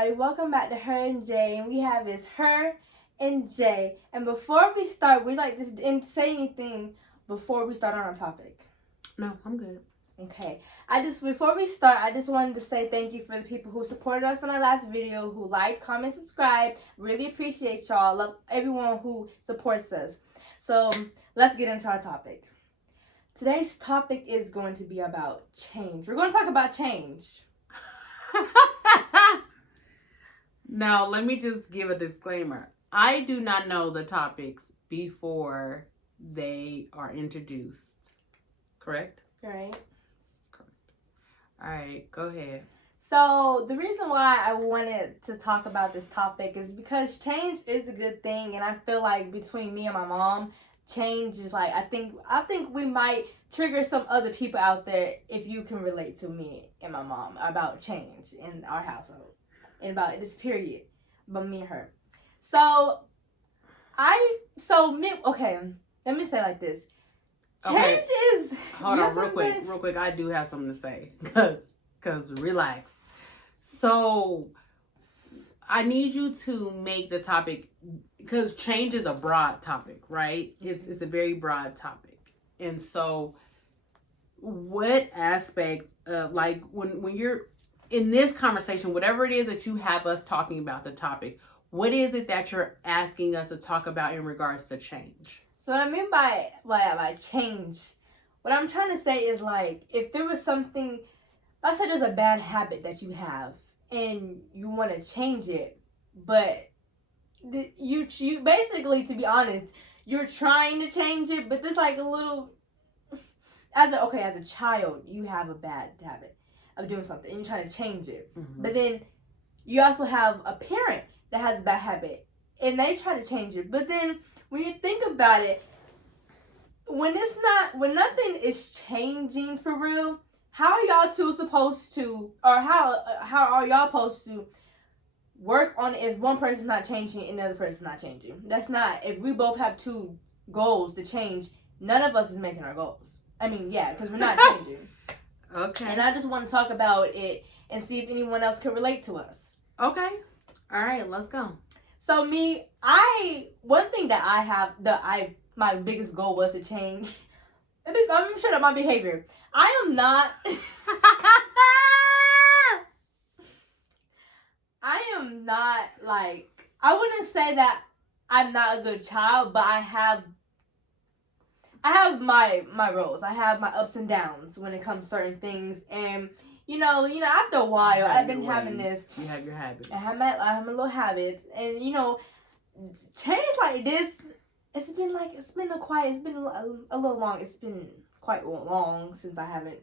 everybody. Welcome back to Her and Jay. And we have is Her and Jay. And before we start, we like to didn't say anything before we start on our topic. No, I'm good. Okay. Before we start, I just wanted to say thank you for the people who supported us on our last video, who liked, comment, subscribe. Really appreciate y'all. Love everyone who supports us. So let's get into our topic. Today's topic is going to be about change. We're going to talk about change. Now, let me just give a disclaimer. I do not know the topics before they are introduced. Correct? Right. Correct. All right, go ahead. So, the reason why I wanted to talk about this topic is because change is a good thing, and I feel like between me and my mom, change is like, I think we might trigger some other people out there if you can relate to me and my mom about change in our household and about this period, but me and her. Okay, let me say it like this. Change is... Hold on, real quick. I do have something to say, because relax. So, I need you to make the topic, because change is a broad topic, right? It's a very broad topic. And so, what aspect of, like, when you're in this conversation, whatever it is that you have us talking about the topic, what is it that you're asking us to talk about in regards to change? So what I mean by change, what I'm trying to say is, like, if there was something, let's say there's a bad habit that you have and you want to change it, but you basically, to be honest, you're trying to change it, but there's like a little, as a child, you have a bad habit of doing something and you're trying to change it. Mm-hmm. But then you also have a parent that has a bad habit and they try to change it. But then when you think about it, when nothing is changing for real, how are y'all two supposed to, or how are y'all supposed to work on if one person's not changing and the other person's not changing? That's not, if we both have two goals to change, none of us is making our goals. I mean, yeah, because we're not changing. Okay. And I just want to talk about it and see if anyone else can relate to us. Okay. All right, let's go. So one thing that I have, my biggest goal was to change. I'm shut up my behavior. I am not. I am not, like, I wouldn't say that I'm not a good child, but I have my roles. I have my ups and downs when it comes to certain things, and you know, after a while, I've been having this. You have your habits. I have my little habits, and change like this. It's been a little long. It's been quite long since I haven't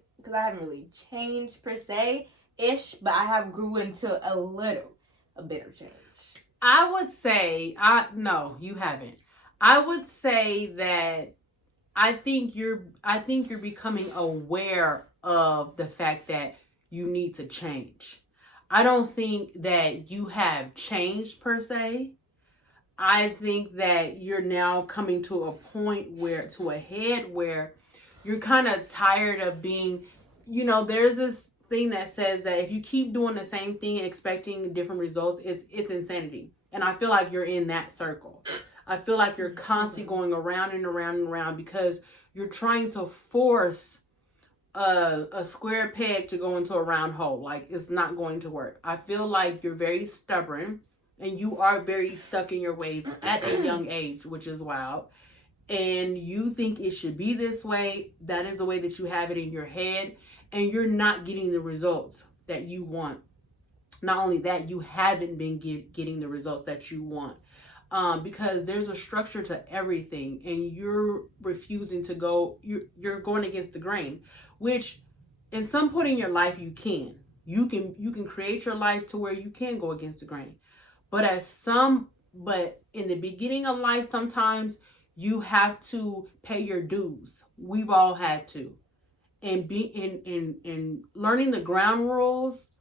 really changed per se ish, but I have grew into a bit of change. I would say no, you haven't. I would say that I think you're becoming aware of the fact that you need to change. I don't think that you have changed per se. I think that you're now coming to a point where you're kind of tired of being, there's this thing that says that if you keep doing the same thing expecting different results, it's insanity. And I feel like you're in that circle. I feel like you're constantly going around and around and around because you're trying to force a square peg to go into a round hole. Like, it's not going to work. I feel like you're very stubborn and you are very stuck in your ways at a young age, which is wild. And you think it should be this way. That is the way that you have it in your head. And you're not getting the results that you want. Not only that, you haven't been getting the results that you want. Because there's a structure to everything, and you're refusing to go. You're going against the grain, which, in some point in your life, you can create your life to where you can go against the grain. But in the beginning of life, sometimes you have to pay your dues. We've all had to, and be in learning the ground rules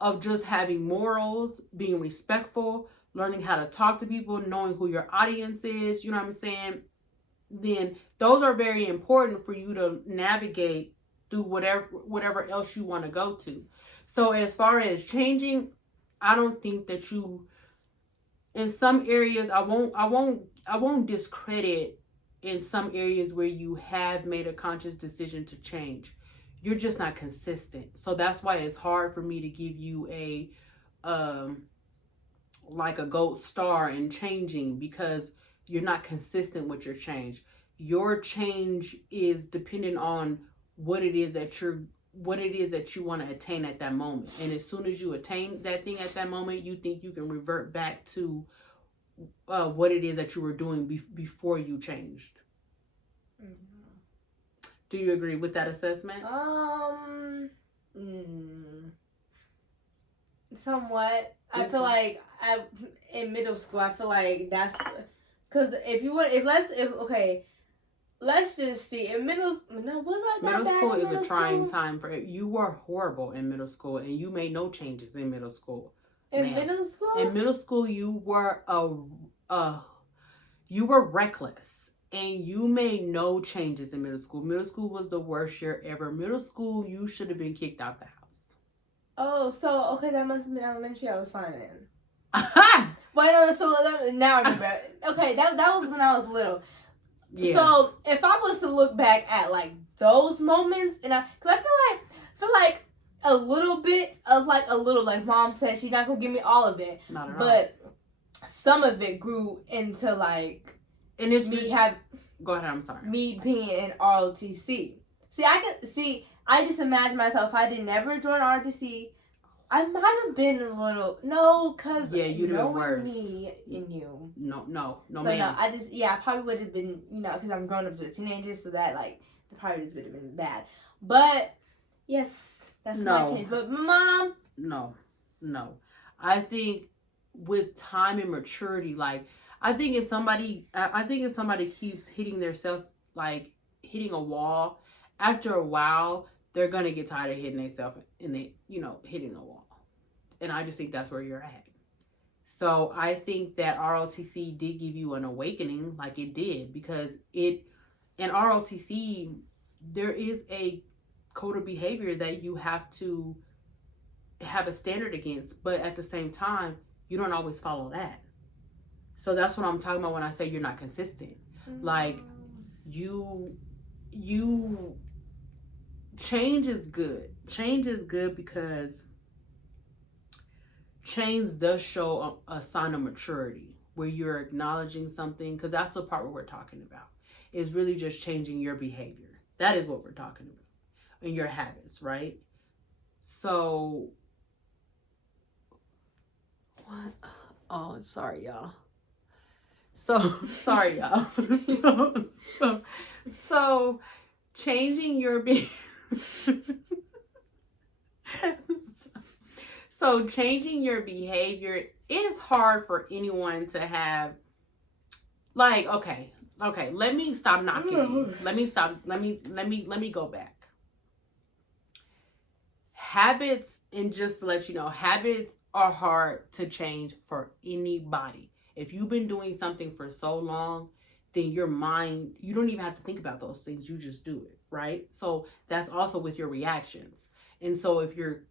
of just having morals, being respectful, learning how to talk to people, knowing who your audience is, you know what I'm saying? Then those are very important for you to navigate through whatever else you want to go to. So as far as changing, I don't think that you, in some areas, I won't discredit in some areas where you have made a conscious decision to change. You're just not consistent. So that's why it's hard for me to give you a um like a gold star in changing, because you're not consistent with your change. Your change is dependent on what it is that you want to attain at that moment. And as soon as you attain that thing at that moment, you think you can revert back to what it is that you were doing before you changed. Mm-hmm. Do you agree with that assessment? Somewhat. I feel like in middle school, I feel like that's because let's just see. In middle, no, was I that Middle bad school in is a middle trying school? time for you. Were horrible in middle school, and you made no changes in middle school. In Man, middle school? in middle school, you were reckless, and you made no changes in middle school. Middle school was the worst year ever. Middle school, you should have been kicked out the house. Oh, so okay, that must have been elementary. I was fine then. Aha! Wait, no, so now I remember. Okay, that was when I was little. Yeah. So if I was to look back at like those moments, and cause I feel like a little bit of like a little, like Mom said, she's not gonna give me all of it, Not at all. but some of it grew into like And it's Go ahead. I'm sorry. me being in ROTC. I just imagine myself if I did never join ROTC, I might have been a little cause you'd have been worse. Me and you. No, So ma'am. no, I probably would have been, because I'm grown up to a teenager, so that like the probably just would have been bad. But yes, that's my change. But Mom, no. I think with time and maturity, like I think if somebody keeps hitting themselves, like hitting a wall, after a while they're gonna get tired of hitting themselves and hitting a wall. And I just think that's where you're at. So I think that ROTC did give you an awakening, like it did, because in ROTC there is a code of behavior that you have to have a standard against, but at the same time you don't always follow that. So that's what I'm talking about when I say you're not consistent. Like you change is good. Change is good because change does show a sign of maturity where you're acknowledging something, because that's the part where we're talking about. Is really just changing your behavior. That is what we're talking about. And your habits, right? So what? Oh, sorry, y'all. Sorry, y'all. So changing your So changing your behavior is hard for anyone to have. Like, okay, let me stop knocking you. Let me go back. Habits, and just to let you know, habits are hard to change for anybody. If you've been doing something for so long, then your mind, you don't even have to think about those things. You just do it, right? So that's also with your reactions. And so if you're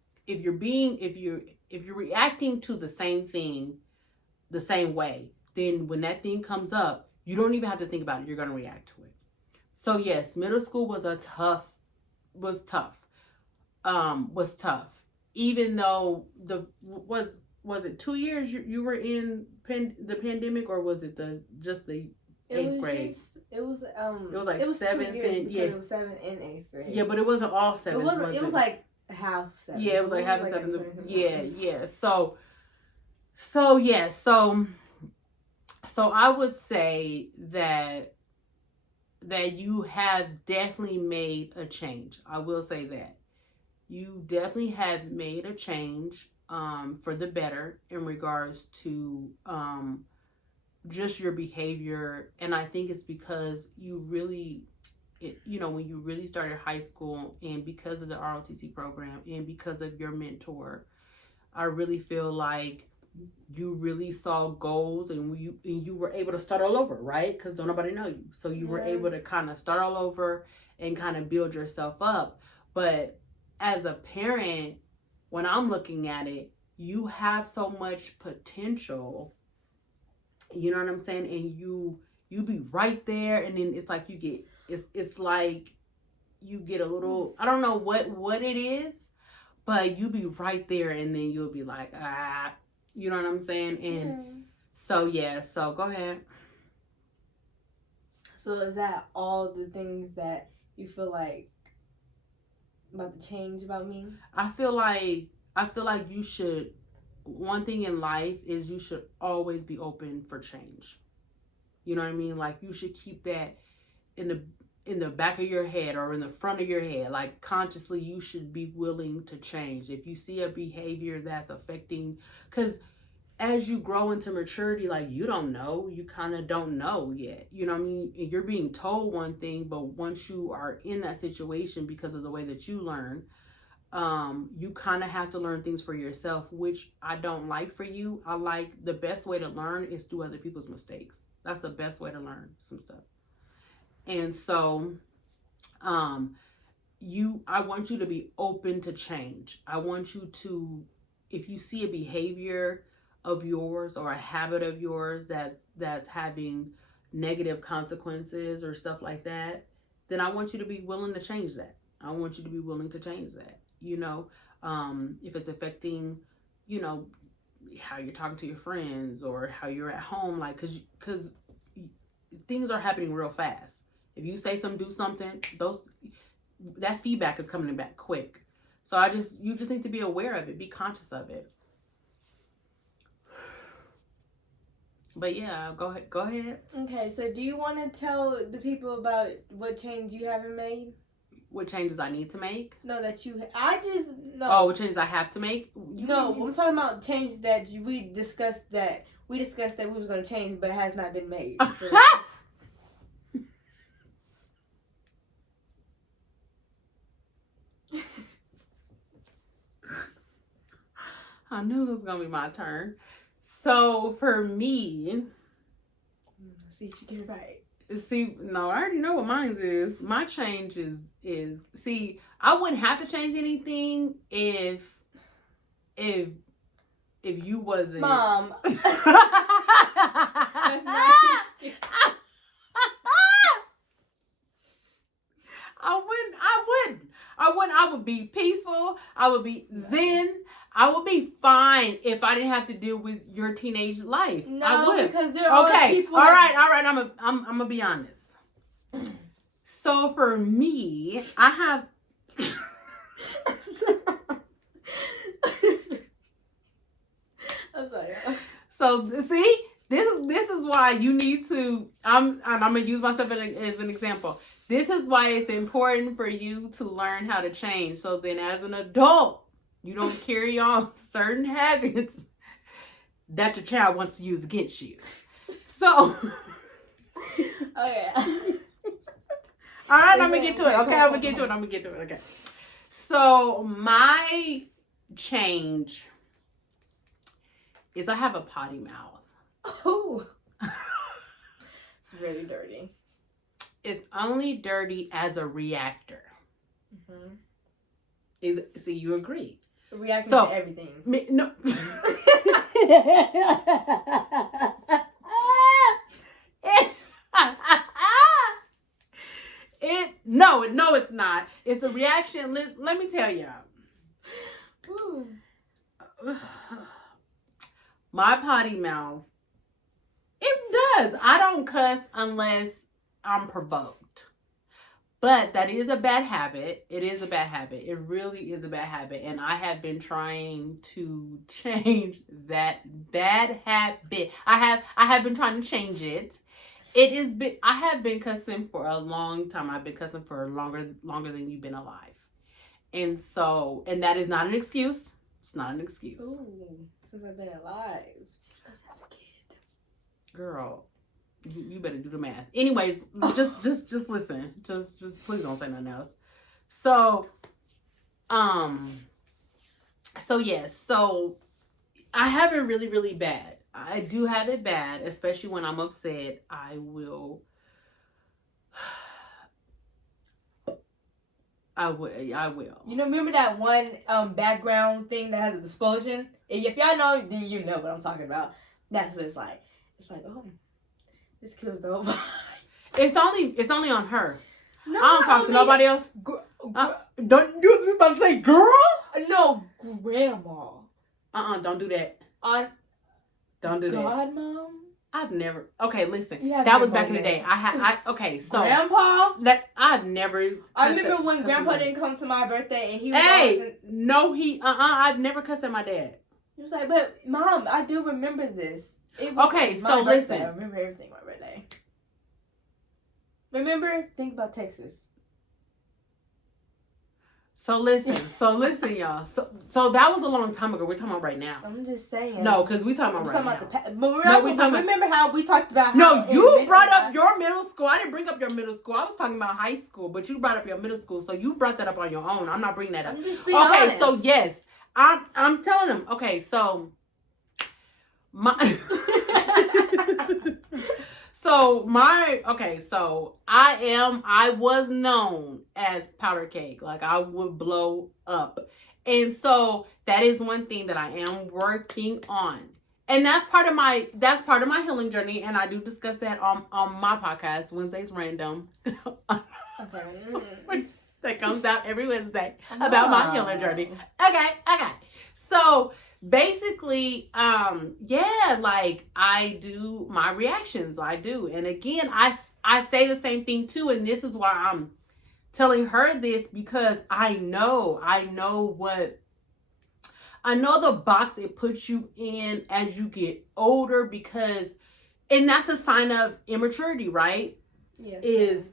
reacting to the same thing the same way, then when that thing comes up, you don't even have to think about it. You're going to react to it. So yes, middle school was tough. Even though was it 2 years you were in the pandemic, or was it just the 8th grade? It was like 7th and it was 7th and 8th grade. Yeah, but it wasn't all 7th. It was like half 7th. Yeah, it was like half 7th. Yeah. So I would say that you have definitely made a change. I will say that you definitely have made a change for the better in regards to just your behavior. And I think it's because you really, when you really started high school, and because of the ROTC program and because of your mentor, I really feel like you really saw goals, and you were able to start all over, right? Because don't nobody know you. So you were able to kind of start all over and kind of build yourself up. But as a parent, when I'm looking at it, you have so much potential, you know what I'm saying, and you be right there, and then it's like you get, it's like you get a little, I don't know what it is, but you be right there, and then you'll be like, you know what I'm saying? And so go ahead. So is that all the things that you feel like about to change about me? I feel like you should, one thing in life is you should always be open for change. You know what I mean? Like, you should keep that in the back of your head or in the front of your head. Like, consciously, you should be willing to change. If you see a behavior that's affecting, because as you grow into maturity, like, you don't know, you kind of don't know yet. You know what I mean? You're being told one thing, but once you are in that situation, because of the way that you learn, you kind of have to learn things for yourself, which I don't like for you. I like, the best way to learn is through other people's mistakes. That's the best way to learn some stuff. And so, I want you to be open to change. I want you to, if you see a behavior of yours or a habit of yours that's having negative consequences or stuff like that, then I want you to be willing to change that. I want you to be willing to change that. You know, if it's affecting, you know, how you're talking to your friends or how you're at home, like, because things are happening real fast. If you say something, do something, that feedback is coming back quick. So you just need to be aware of it, be conscious of it. But yeah, go ahead. Okay, so do you want to tell the people about what change you haven't made? What changes I need to make? No, no. Oh, what changes I have to make? I'm talking about changes that we discussed that we was going to change, but has not been made. I knew it was gonna be my turn. So for me, see, she did right. See, no, I already know what mine is. My change is see, I wouldn't have to change anything if you wasn't. Mom. I would be peaceful. I would be zen. I would be fine if I didn't have to deal with your teenage life. No, I would. because there are people. All right. I'm gonna be honest. So for me, I have. I'm sorry. So see, this is why you need to. I'm gonna use myself as an example. This is why it's important for you to learn how to change. So then, as an adult, you don't carry on certain habits that your child wants to use against you. So, okay. All right, I'm gonna get to it. Okay, I'm gonna get to it. Okay. So my change is I have a potty mouth. Oh. It's really dirty. It's only dirty as a reactor. Mm-hmm. See, you agree? Reacting to everything. No. No, it's not. It's a reaction. Let me tell y'all. My potty mouth, it does. I don't cuss unless I'm provoked. But that is a bad habit. It is a bad habit. It really is a bad habit. And I have been trying to change that bad habit. I have been trying to change it. I have been cussing for a long time. I've been cussing for longer than you've been alive. And that is not an excuse. It's not an excuse. Ooh, since I've been alive. Because as a kid. Girl, you better do the math. Anyways, just listen. Just please don't say nothing else. So yes. So I have it really, really bad. I do have it bad, especially when I'm upset. I will I will. You know, remember that one background thing that has an explosion? If y'all know, then you know what I'm talking about. That's what it's like. It's like, oh, this kills the whole vibe. It's only on her. No, I don't talk to nobody else. Don't you about to say girl? No, grandma. Don't do that. On Don't do that. Godmom. I've never. Okay, listen. You have That your was back in the day. moments. Okay, so Grandpa. I've never. I remember when Grandpa didn't come to my birthday and he was. Hey, no, I've never cussed at my dad. He was like, but Mom, I do remember this. Okay, so listen. I remember everything my birthday. Remember? Think about Texas. So listen, y'all. So that was a long time ago. We're talking about right now. I'm just saying. No, because we talking about right now. But we're also remember how we talked about. No, you brought up your middle school. I didn't bring up your middle school. I was talking about high school, but you brought up your middle school, so you brought that up on your own. I'm not bringing that up. I'm just being honest. So yes, I'm telling them. Okay, so I was known as powder cake. Like I would blow up. And so that is one thing that I am working on. And that's part of my healing journey. And I do discuss that on my podcast, Wednesdays Random. Okay. That comes out every Wednesday about my healing journey. Okay. So basically, like I do my reactions. I do. And again, I say the same thing too. And this is why I'm telling her this, because I know the box it puts you in as you get older, because, and that's a sign of immaturity, right? Yes.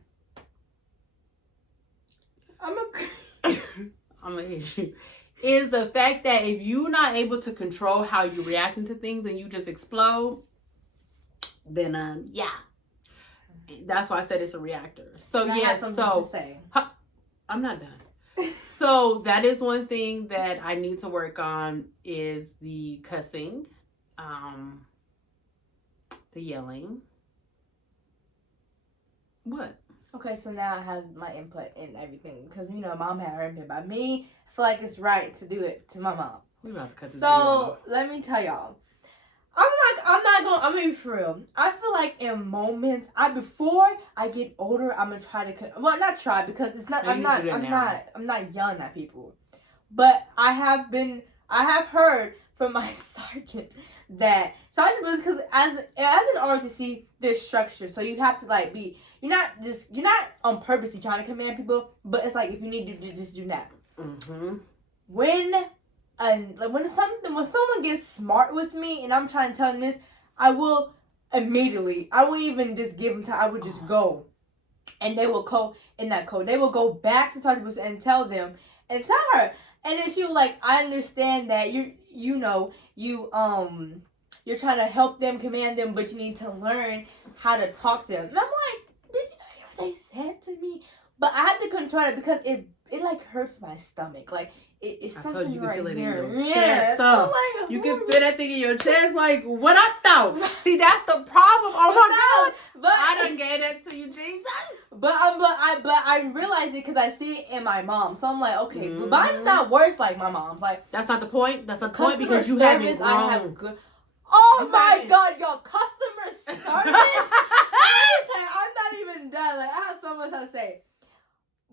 I'm gonna hit you. Is the fact that if you're not able to control how you're reacting to things and you just explode, then that's why I said it's a reactor. So I'm not done. So that is one thing that I need to work on, is the cussing, the yelling. What? Okay, so now I have my input in everything, because Mom had her input. By me, I feel like it's right to do it to my mom. We about to cut this So let me tell y'all, I'm gonna be for real. I feel like in moments, before I get older, I'm gonna try to not try, because it's not. I'm not yelling at people, but I have heard from my sergeant that was because as an ROTC, there's structure, so you have to be. You're not on purposely trying to command people, but it's like if you need to just do that. Mm-hmm. When someone gets smart with me and I'm trying to tell them this, I will immediately. I won't even just give them time. I would just go, and they will code in that code. They will go back to Sergeant and tell them and tell her, and then she was I understand that you're trying to help them, command them, but you need to learn how to talk to them. And I'm like, did you know what they said to me? But I had to control it because it hurts my stomach. It's something right here. Yeah, you can feel that thing in your chest. Like what I thought. See, that's the problem. Oh my God! But I done gave that to you, Jesus. But I realize it because I see it in my mom. So I'm like, okay, but mine's not worse like my mom's. That's not the point. That's not the point, because you haven't grown. I have good. Oh my God, your customer service! I'm not even done. I have so much to say.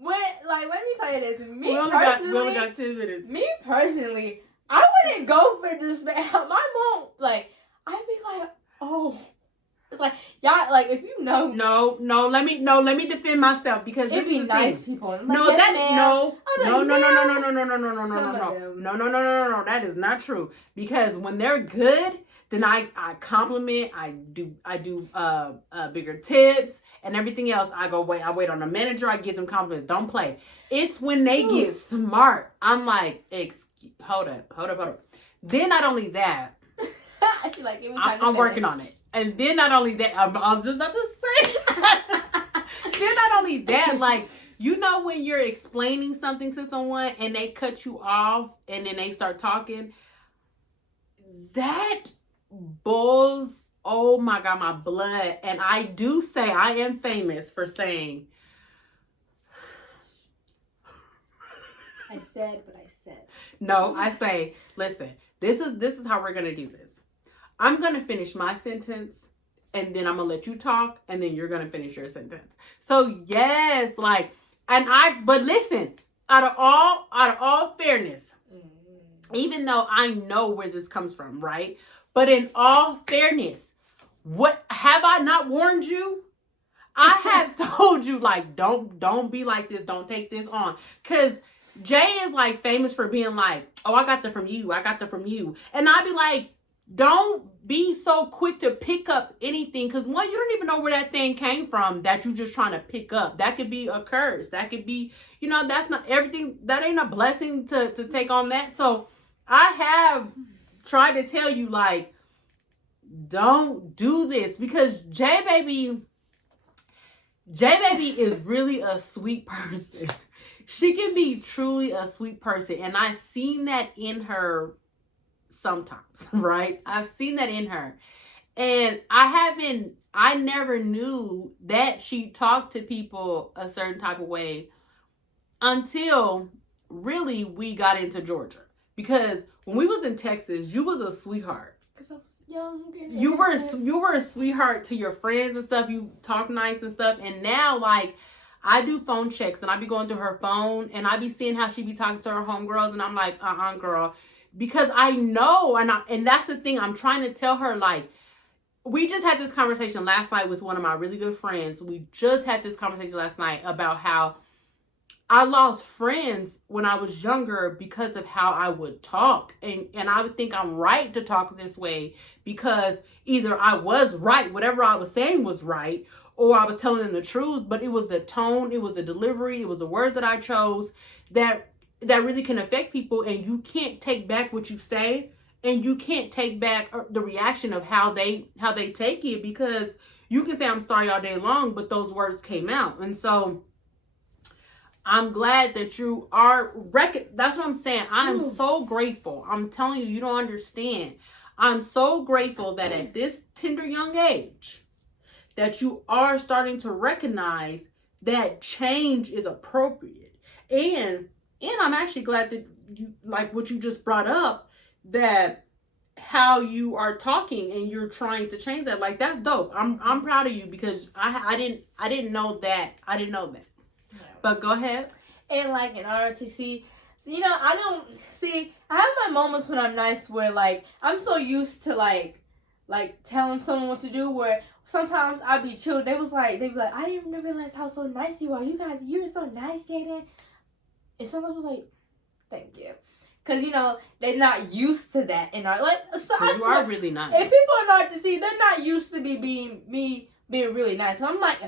Let me tell you this. We only got 10 minutes. Me personally, I wouldn't go for this man. My mom, I'd be like, oh. It's y'all, if you know. No, let me defend myself, because it'd be nice people. No, that is not true. Because when they're good, then I compliment, I do bigger tips and everything else. I wait on the manager, I give them compliments. Don't play. It's when they get smart. I'm like, hold up. Then not only that, I'm working on it. And then not only that, I was just about to say. Then not only that, when you're explaining something to someone and they cut you off and then they start talking, that boils, oh my God, my blood. And I do say I am famous for saying, I said what I said. No, I say, listen, this is how we're gonna do this. I'm gonna finish my sentence, and then I'm gonna let you talk, and then you're gonna finish your sentence. So yes, like, but listen, out of all fairness, even though I know where this comes from, right? But in all fairness, what have I not warned you? I have told you, like, don't be like this, don't take this on. Cause Jay is like famous for being like, oh, I got that from you. I got that from you. And I'd be like, don't be so quick to pick up anything. Because one, you don't even know where that thing came from that you just trying to pick up. That could be a curse. That could be, that's not everything. That ain't a blessing to take on that. So I have tried to tell you, like, don't do this. Because J Baby is really a sweet person. She can be truly a sweet person. And I've seen that in her sometimes, right? I've seen that in her. And I never knew that she talked to people a certain type of way until really we got into Georgia. Because when we was in Texas, you was a sweetheart. Because I was young. You were a sweetheart to your friends and stuff. You talk nice and stuff. And now, like, I do phone checks and I be going through her phone and I be seeing how she be talking to her homegirls and I'm like, girl. Because I know, and that's the thing, I'm trying to tell her, like, we just had this conversation last night with one of my really good friends. We just had this conversation last night about how I lost friends when I was younger because of how I would talk. And I would think I'm right to talk this way because either I was right, whatever I was saying was right, or I was telling them the truth, but it was the tone, it was the delivery, it was the words that I chose that really can affect people, and you can't take back what you say, and you can't take back the reaction of how they take it, because you can say I'm sorry all day long, but those words came out. And so I'm glad that you are that's what I'm saying. I am so grateful. I'm telling you, you don't understand. I'm so grateful that at this tender young age that you are starting to recognize that change is appropriate. And I'm actually glad that you, like what you just brought up, that how you are talking and you're trying to change that. Like, that's dope. I'm proud of you because I didn't know that. I didn't know that. Yeah. But go ahead. And like in ROTC, I have my moments when I'm nice where like I'm so used to like telling someone what to do, where sometimes I'd be chill. They'd be like, I didn't even realize how so nice you are. You guys, you're so nice, Jaden. And sometimes I was like, thank you. Because, they're not used to that. And so you are really nice. If people are not to see, they're not used to being really nice. So I'm like,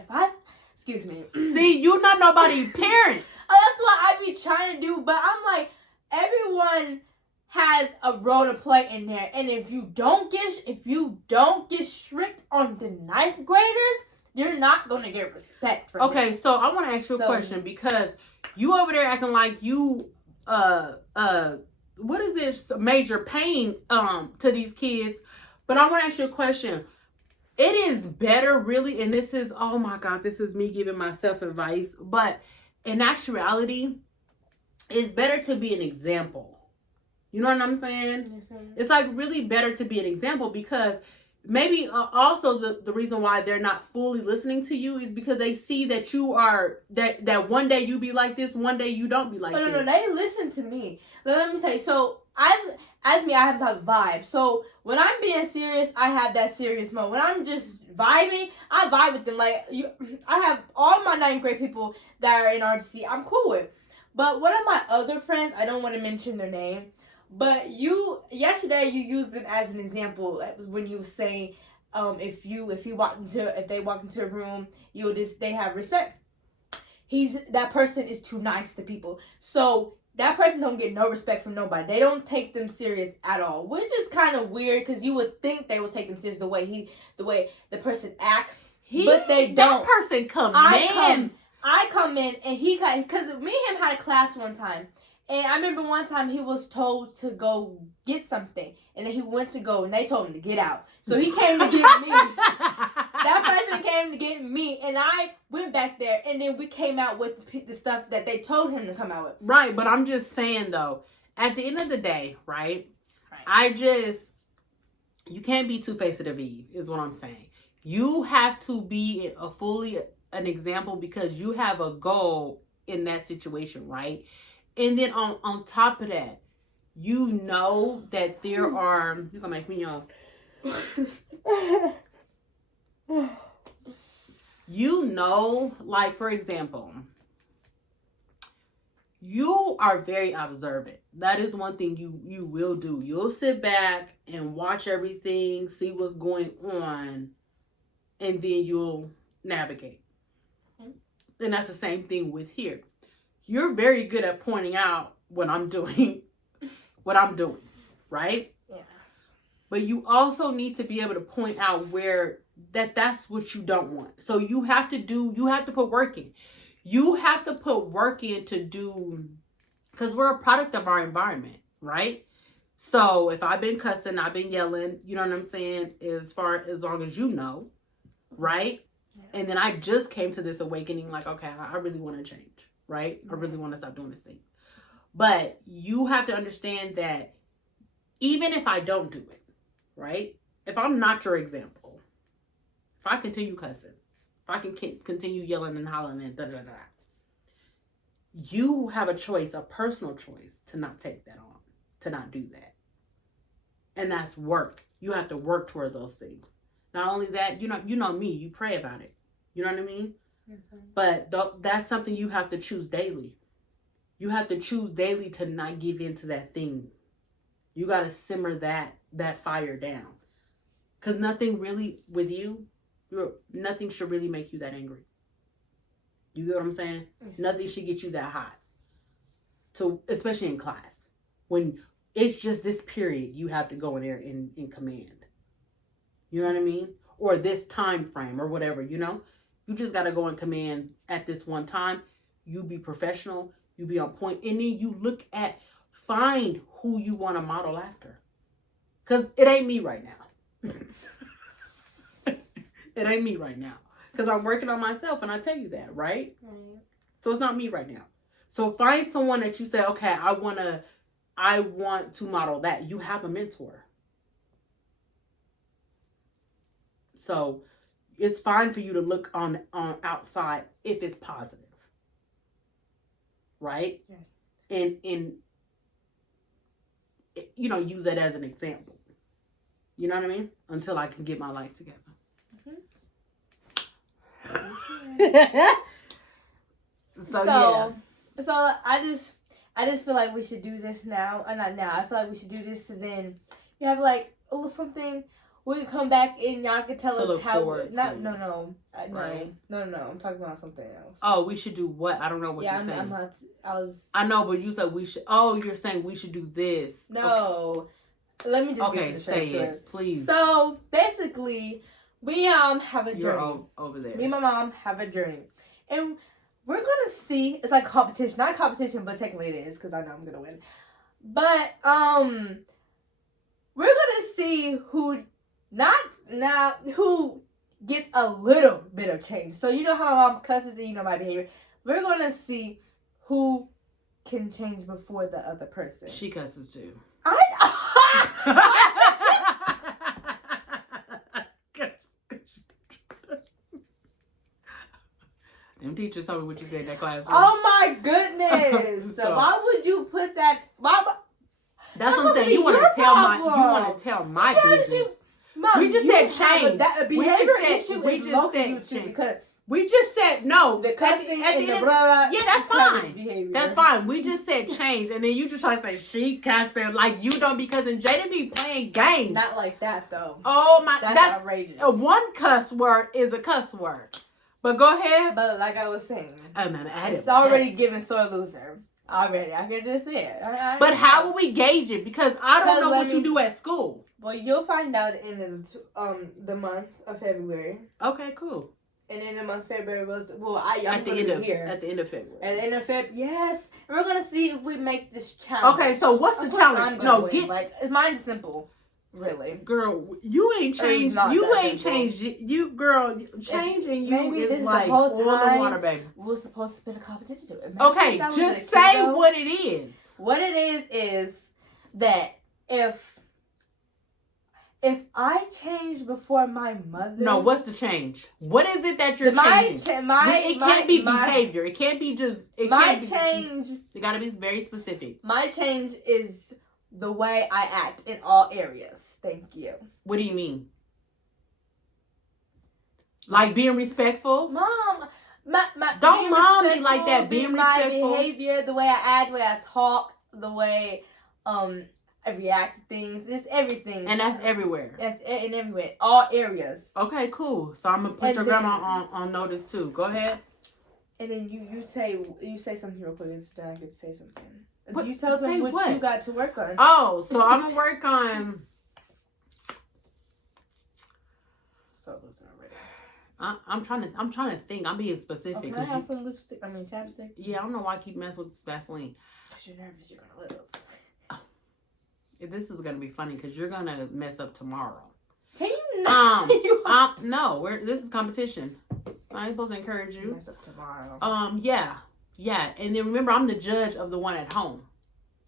excuse me. See, you not nobody parent. That's what I be trying to do. But I'm like, everyone has a role to play in there. And if you don't get strict on the ninth graders, you're not going to get respect from them. Okay, so I want to ask you a question, because you over there acting like you what is this major pain to these kids. But I want to ask you a question. It is better, really, and this is, oh my God, this is me giving myself advice, but in actuality, it's better to be an example. You know what I'm saying? Mm-hmm. It's like really better to be an example, because maybe also the reason why they're not fully listening to you is because they see that you are, that one day you be like this, one day you don't be like this. No, they listen to me. Let me tell you. So as me, I have that vibe. So when I'm being serious, I have that serious mode. When I'm just vibing, I vibe with them. Like I have all my 9th grade people that are in RTC, I'm cool with. But one of my other friends, I don't want to mention their name, but yesterday you used them as an example when you were saying, if they walk into a room, they have respect. That person is too nice to people. So that person don't get no respect from nobody. They don't take them serious at all, which is kind of weird, because you would think they would take them serious the way the person acts, but they don't. That person commands. I come in and because me and him had a class one time. And I remember one time he was told to go get something. And then he went to go and they told him to get out. So he came to get me. That person came to get me, and I went back there, and then we came out with the stuff that they told him to come out with. Right, but I'm just saying though, at the end of the day, right? You can't be two-faced of Eve, is what I'm saying. You have to be an example because you have a goal in that situation, right? And then on top of that, you know that there are, you're gonna make me yawn. You know, like for example, you are very observant. That is one thing you will do. You'll sit back and watch everything, see what's going on, and then you'll navigate. Mm-hmm. And that's the same thing with here. You're very good at pointing out what I'm doing, right? Yeah. But you also need to be able to point out where that's what you don't want. So you have to put work in. You have to put work in to do, because we're a product of our environment, right? So if I've been cussing, I've been yelling, you know what I'm saying, as long as you know, right? Yeah. And then I just came to this awakening like, okay, I really want to change, right? I really want to stop doing this thing. But you have to understand that even if I don't do it, right? If I'm not your example, if I continue cussing, if I can continue yelling and hollering and da-da-da-da, you have a choice, a personal choice, to not take that on, to not do that. And that's work. You have to work toward those things. Not only that, you know me, you pray about it. You know what I mean? Mm-hmm. But that's something you have to choose daily. You have to choose daily to not give in to that thing. You got to simmer that fire down. Because nothing really, with you, nothing should really make you that angry. You get what I'm saying? Mm-hmm. Nothing should get you that hot. So, especially in class. When it's just this period, you have to go in there in command. You know what I mean? Or this time frame or whatever, you know? You just got to go in command at this one time. You be professional. You be on point. And then you find who you want to model after. Because it ain't me right now. It ain't me right now. Because I'm working on myself, and I tell you that, right? So it's not me right now. So find someone that you say, okay, I want to model that. You have a mentor. So it's fine for you to look on outside if it's positive. Right? Yeah. And use that as an example. You know what I mean? Until I can get my life together. So I just feel like we should do this now. Not now. I feel like we should do this, so then you have like a little something. We can come back and y'all can tell us how. No. I'm talking about something else. Oh, we should do what? I don't know what you're saying. I know, but you said we should. Oh, you're saying we should do this. No, okay. Let me just get say it, please. So basically, we have a journey. You're over there. Me and my mom have a journey, and we're gonna see. It's like competition, not competition, but technically it is because I know I'm gonna win. But we're gonna see who gets a little bit of change. So you know how my mom cusses and you know my behavior. We're gonna see who can change before the other person. She cusses too. Them teachers told me what you said in that class. Oh my goodness! So why would you put that? That's what I'm saying. You want to tell my business. Mom, we just said change. That behavior issue is local YouTube because we just said no. The cussing and the blah. Yeah, that's fine. That's fine. We just said change, and then you just try to say she cussing like you don't because Jada be playing games. Not like that though. Oh my, that's outrageous. One cuss word is a cuss word. But go ahead. But like I was saying, it's already giving sore loser. Already, I can just say it. But how will we gauge it? Because I don't know what you do at school. Well, you'll find out in the month of February. Okay, cool. And then the month of February was at the end of February. At the end of February, yes. And we're gonna see if we make this challenge. Okay, so what's the challenge? Mine's simple. Really. Girl, you ain't changed. You ain't changed. You, girl, changing you is like all the water, baby. We were supposed to spend a competition to it. Okay, just say what it is. What it is that if I change before my mother. No, what's the change? What is it that you're changing? It can't be behavior. It can't be just. It gotta be very specific. My change is the way I act in all areas. Thank you. What do you mean? Like being respectful? Mom, don't mom me like that. Being respectful. My behavior, the way I act, the way I talk, the way I react to things. It's everything. And that's everywhere. That's in everywhere. All areas. Okay, cool. So I'm gonna put your grandma on notice too. Go ahead. And then you say something real quick so that I could say something. What? You tell them what you got to work on. Oh, so I'm gonna work on. So those are already. I'm trying to think. I'm being specific. Okay, I have some lipstick. I mean chapstick. Yeah, I don't know why I keep messing with this Vaseline. Cause you're nervous. You're gonna lose. This is gonna be funny because you're gonna mess up tomorrow. Can you not? No. This is competition. I ain't supposed to encourage you. Mess up tomorrow. Yeah. And then remember, I'm the judge of the one at home.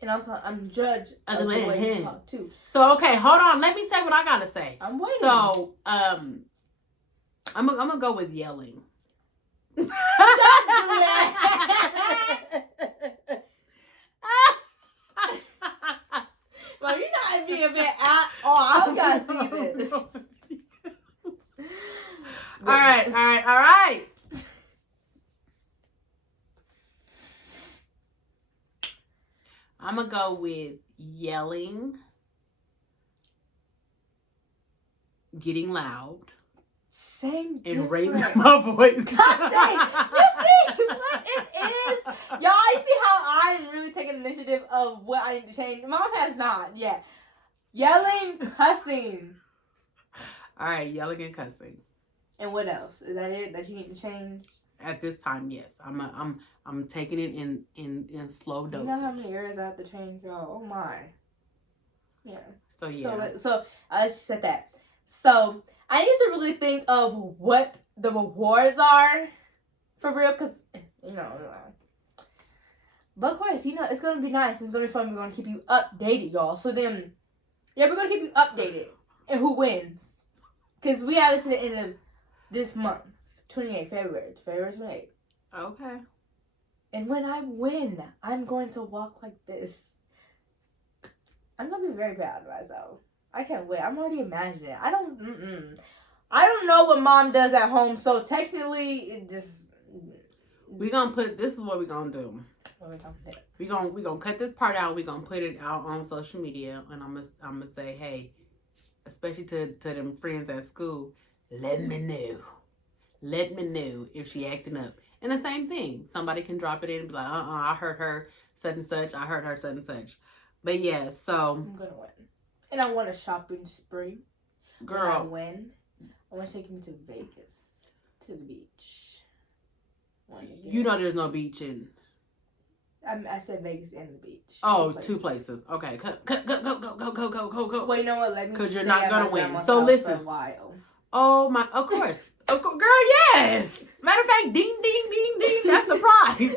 And also, I'm judge of the way you talk too. So okay, hold on. Let me say what I gotta say. I'm waiting. So I'm gonna go with yelling. Don't do that. Well, you're not being bad at all. I gotta see this. All right. I'm gonna go with yelling, getting loud, and raising my voice. Cussing. You see what it is, y'all. You see how I'm really taking initiative of what I need to change. Mom has not yet. Yelling, cussing. All right, yelling and cussing. And what else? Is that it that you need to change? At this time, yes. I'm taking it in slow dosage. You know how many areas I have to change, y'all? Oh my. Yeah. So yeah. So I just said that. So I need to really think of what the rewards are for real, because but of course, it's gonna be nice. It's gonna be fun. We're gonna keep you updated, y'all. So then, yeah, we're gonna keep you updated and who wins, because we have it to the end of this month, February 28th. Okay. And when I win, I'm going to walk like this. I'm gonna be very proud of myself. I can't wait. I'm already imagining it. I don't know what mom does at home, so technically it just. This is what we're gonna do. We're gonna cut this part out. We're gonna put it out on social media, and I'm gonna say, hey, especially to them friends at school, let me know if she acting up. And the same thing, somebody can drop it in and be like, I heard her such and such. I heard her such and such. But yeah, so I'm gonna win, and I want a shopping spree. Girl, when I win, I want to take me to Vegas, to the beach. You know, there's no beach in. I said Vegas and the beach. Oh, two places. Okay, go. Well, you know what? Let me. Because you're not gonna win. So listen. For a while. Oh my! Of course, girl. Yes. Matter of fact, ding, ding, ding, ding. That's the prize.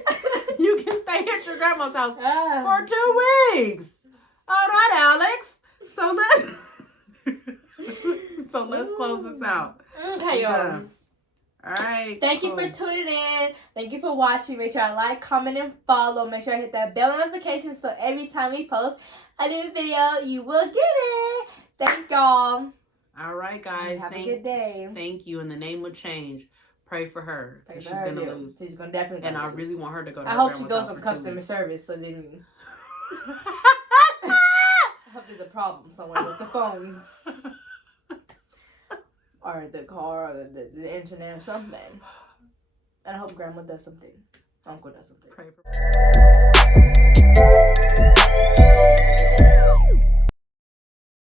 You can stay at your grandma's house for 2 weeks. All right, Alex. So let's close this out. Okay, y'all. All right. Thank you for tuning in. Thank you for watching. Make sure I like, comment, and follow. Make sure I hit that bell notification so every time we post a new video, you will get it. Thank y'all. All right, guys. Have a good day. Thank you. In the name of change, pray for her. Because she's going to lose. She's going to definitely And I really want her to go to I hope she goes on customer service so then... I hope there's a problem somewhere with the phones. Or the car, or the internet, or something. And I hope grandma does something. Uncle does something. Pray for